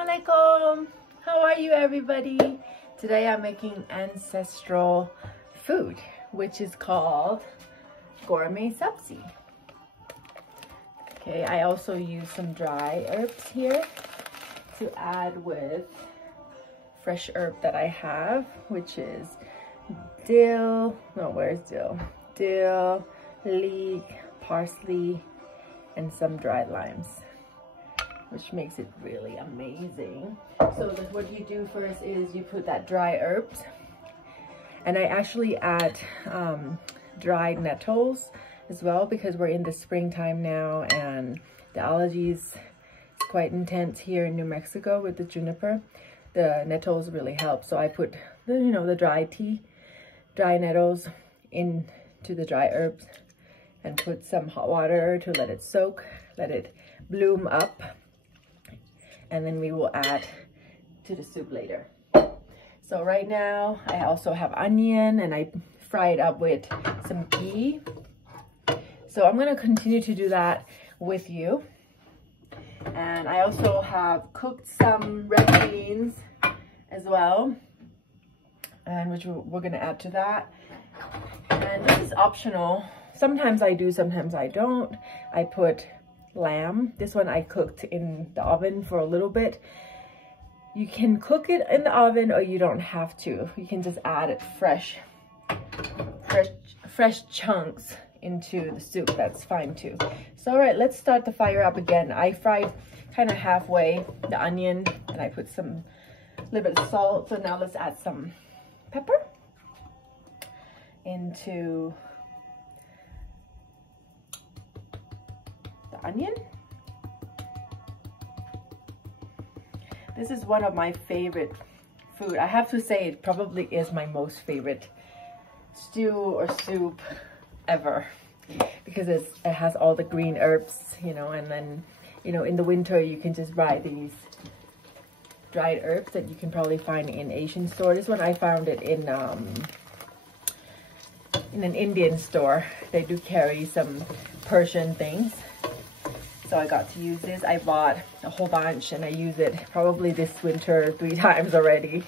Alekom. How are you, everybody? Today I'm making ancestral food, which is called Ghormeh Sabzi. Okay, I also use some dry herbs here to add with fresh herb that I have, which is dill. No, where's dill? Dill, leek, parsley, and some dried limes, which makes it really amazing. So what you do first is you put that dry herbs, and I actually add dried nettles as well, because we're in the springtime now and the allergies is quite intense here in New Mexico with the juniper. The nettles really help, so I put the dry nettles into the dry herbs and put some hot water to let it soak, let it bloom up, and then we will add to the soup later. So right now I also have onion, and I fry it up with some ghee. So I'm going to continue to do that with you. And I also have cooked some red beans as well, and which we're going to add to that. And this is optional. Sometimes I do, sometimes I don't. I put lamb. This one I cooked in the oven for a little bit. You can cook it in the oven, or you don't have to. You can just add it fresh chunks into the soup. That's fine too. So all right, let's start the fire up again. I fried kind of halfway the onion, and I put some little bit of salt. So now let's add some pepper into the onion. This is one of my favorite food. I have to say it probably is my most favorite stew or soup ever, because it has all the green herbs, and then in the winter you can just buy these dried herbs that you can probably find in Asian store. This one I found it in an Indian store. They do carry some Persian things, so I got to use this. I bought a whole bunch, and I use it probably this winter 3 times already.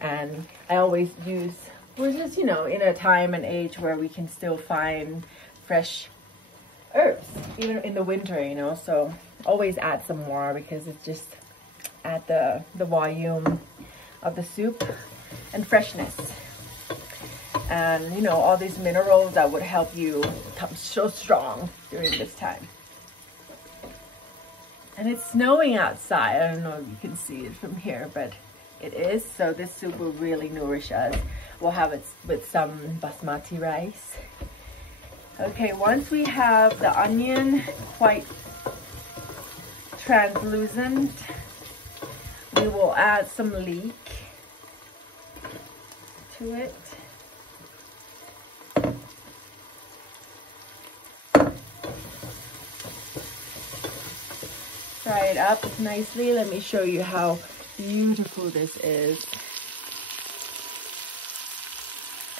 And I always use, we're just in a time and age where we can still find fresh herbs even in the winter, so always add some more, because it just add the volume of the soup and freshness, and all these minerals that would help you come so strong during this time. And it's snowing outside. I don't know if you can see it from here, but it is. So this soup will really nourish us. We'll have it with some basmati rice. Okay, once we have the onion quite translucent, we will add some leek to it. Fry it up nicely. Let me show you how beautiful this is.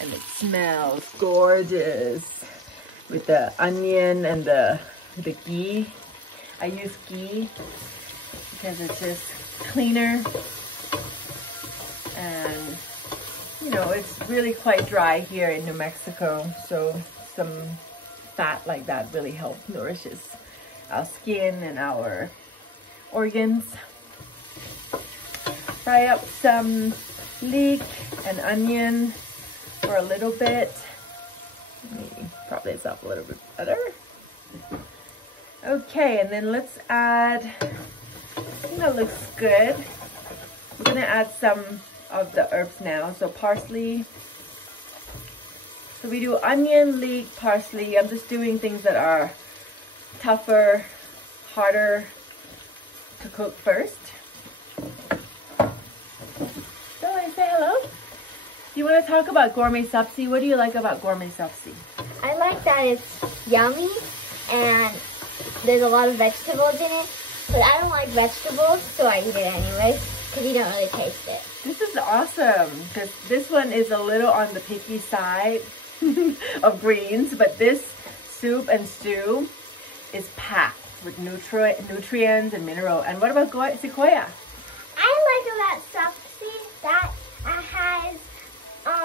And it smells gorgeous with the onion and the ghee. I use ghee because it's just cleaner, and it's really quite dry here in New Mexico, so some fat like that really helps nourishes our skin and our organs. Fry up some leek and onion for a little bit. Let me prop this up a little bit better. Okay, and then let's add, I think that looks good. We're gonna add some of the herbs now. So parsley. So we do onion, leek, parsley. I'm just doing things that are tougher, harder to cook first. So I say hello. Do you want to talk about Ghormeh Sabzi? What do you like about Ghormeh Sabzi? I like that it's yummy and there's a lot of vegetables in it, but I don't like vegetables, so I eat it anyways, because you don't really taste it. This is awesome, because this one is a little on the picky side of greens, but this soup and stew is packed with nutrients and mineral. And what about sequoia?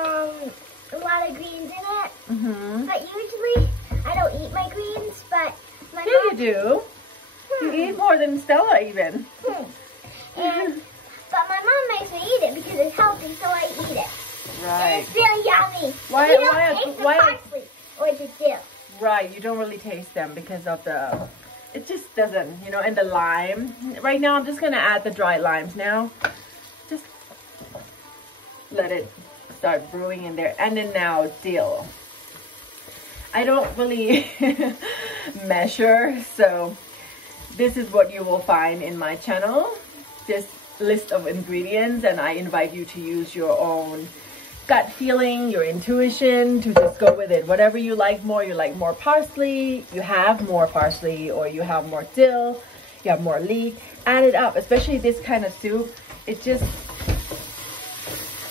a lot of greens in it. But usually I don't eat my greens, but my yeah, mom... you do. You eat more than Stella even. But my mom makes me eat it because it's healthy, so I eat it. Right. And it's really yummy. Why? You don't taste the why? parsley or the dill. Right. You don't really taste them because of the. It just doesn't, you know. And the lime. Right now, I'm just gonna add the dried limes now. Just let it start brewing in there, and then now dill. I don't really measure, so this is what you will find in my channel. This list of ingredients, and I invite you to use your own gut feeling, your intuition to just go with it. Whatever you like more parsley, you have more parsley, or you have more dill, you have more leek, add it up. Especially this kind of soup, it just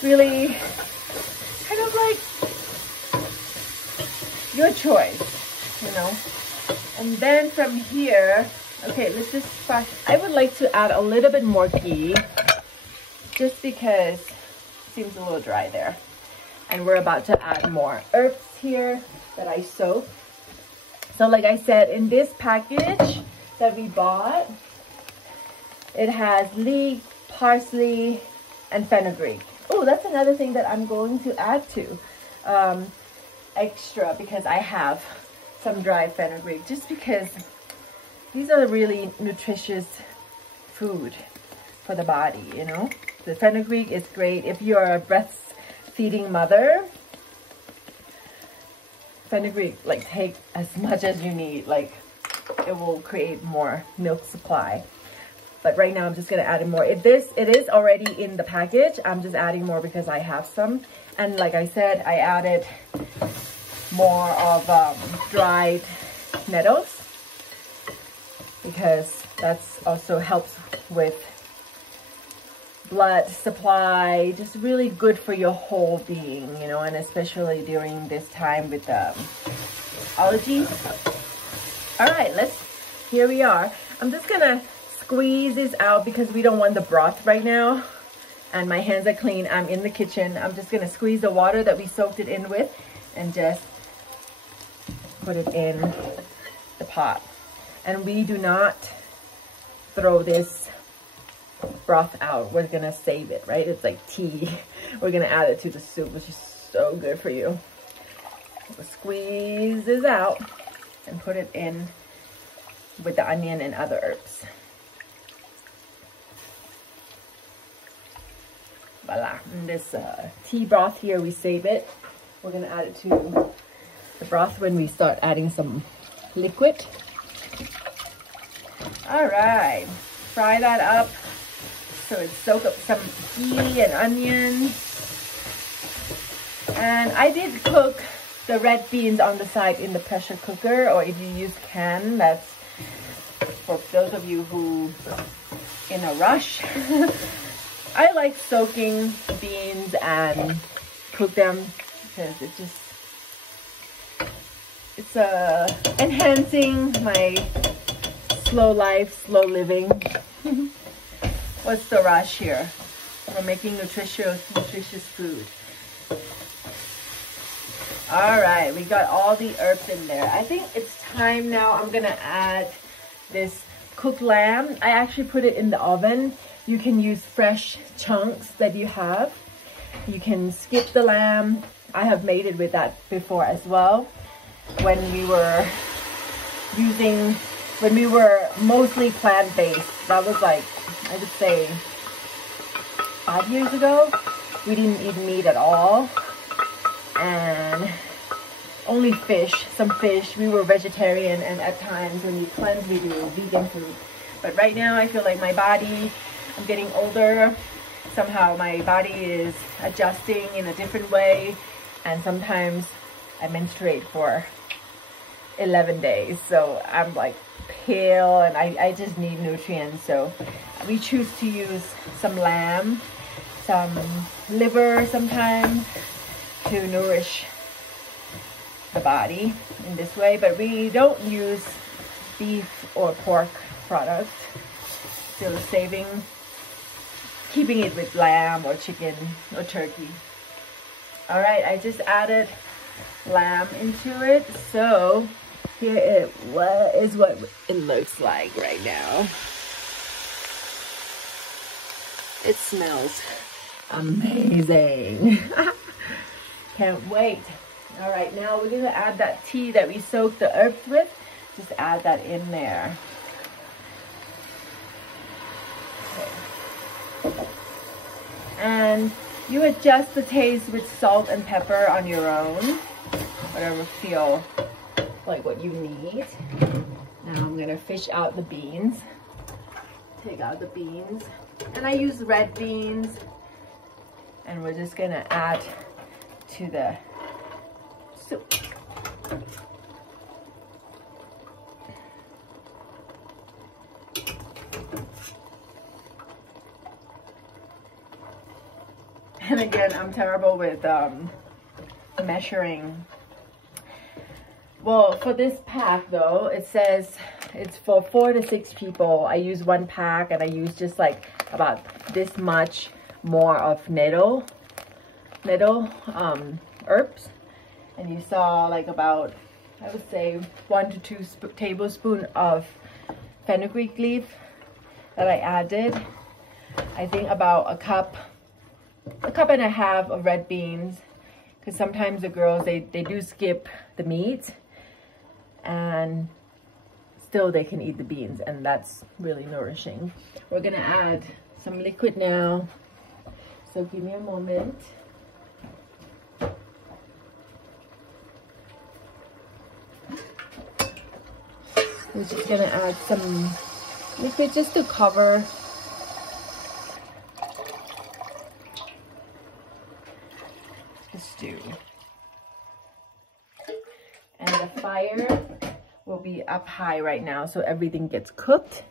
really kind of like your choice, you know. And then from here, okay, let's just start. I would like to add a little bit more ghee, just because it seems a little dry there. And we're about to add more herbs here that I soaked. So like I said, in this package that we bought, it has leek, parsley, and fenugreek. Oh, that's another thing that I'm going to add to extra, because I have some dried fenugreek, just because these are really nutritious food for the body, you know. The fenugreek is great if you're a breastfeeding mother. Fenugreek, like, take as much as you need. Like, it will create more milk supply. But right now I'm just gonna add in more. It is already in the package. I'm just adding more because I have some. And like I said, I added more of dried nettles, because that's also helps with blood supply, just really good for your whole being, you know, and especially during this time with allergies. All right, here we are. I'm just gonna squeeze this out because we don't want the broth right now, and my hands are clean. I'm in the kitchen. I'm just gonna squeeze the water that we soaked it in with and just put it in the pot. And we do not throw this broth out. We're gonna save it, right? It's like tea. We're gonna add it to the soup, which is so good for you. We'll squeeze this out and put it in with the onion and other herbs. Voila. And this tea broth here, we save it. We're gonna add it to the broth when we start adding some liquid. All right, fry that up so it soaks up some ghee and onion. And I did cook the red beans on the side in the pressure cooker, or if you use can, that's for those of you who in a rush. I like soaking beans and cook them because it's enhancing my slow life, slow living. What's the rush here? We're making nutritious food. All right, we got all the herbs in there. I think it's time now. I'm gonna add this cooked lamb. I actually put it in the oven. You can use fresh chunks that you have. You can skip the lamb. I have made it with that before as well. When we were mostly plant-based, that was like, I would say 5 years ago. We didn't eat meat at all, and only fish, some fish. We were vegetarian, and at times when we cleanse, we do vegan food. But right now I feel like my body, I'm getting older. Somehow my body is adjusting in a different way, and sometimes I menstruate for 11 days. So I'm like pale, and I just need nutrients. So we choose to use some lamb, some liver sometimes to nourish the body in this way. But we don't use beef or pork products. Still keeping it with lamb or chicken or turkey. All right, I just added lamb into it. So here it is what it looks like right now. It smells amazing. Can't wait. All right, now we're gonna add that tea that we soaked the herbs with. Just add that in there. Okay. And you adjust the taste with salt and pepper on your own, whatever feel like what you need. Now I'm gonna fish out the beans. Take out the beans. And I use red beans. And we're just gonna add to the soup. And again, I'm terrible with measuring. Well, for this pack though, it says it's for 4 to 6 people. I use 1 pack and I use just like about this much more of nettle herbs. And you saw like about, I would say 1 to 2 tablespoons of fenugreek leaf that I added. I think about a cup and a half of red beans, because sometimes the girls they do skip the meat and still they can eat the beans, and that's really nourishing. We're gonna add some liquid now, so give me a moment. We're just gonna add some liquid just to cover the stew. And the fire will be up high right now so everything gets cooked.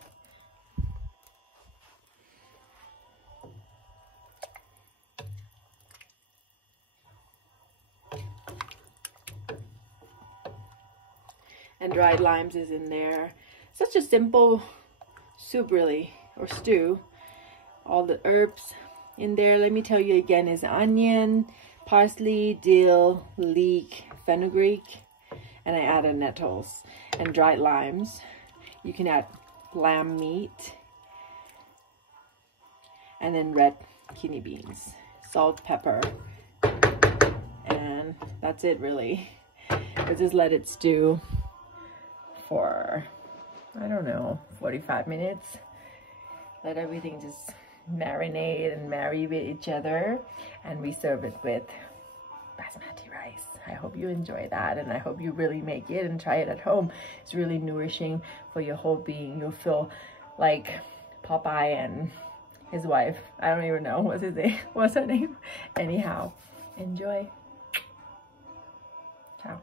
And dried limes is in there. Such a simple soup really, or stew. All the herbs in there, let me tell you again, is onion, parsley, dill, leek, fenugreek, and I added nettles and dried limes. You can add lamb meat, and then red kidney beans, salt, pepper, and that's it really. We'll just let it stew for, I don't know, 45 minutes. Let everything just marinate and marry with each other, and we serve it with basmati rice. I hope you enjoy that, and I hope you really make it and try it at home. It's really nourishing for your whole being. You'll feel like Popeye and his wife. I don't even know what's his name. What's her name? Anyhow, enjoy. Ciao.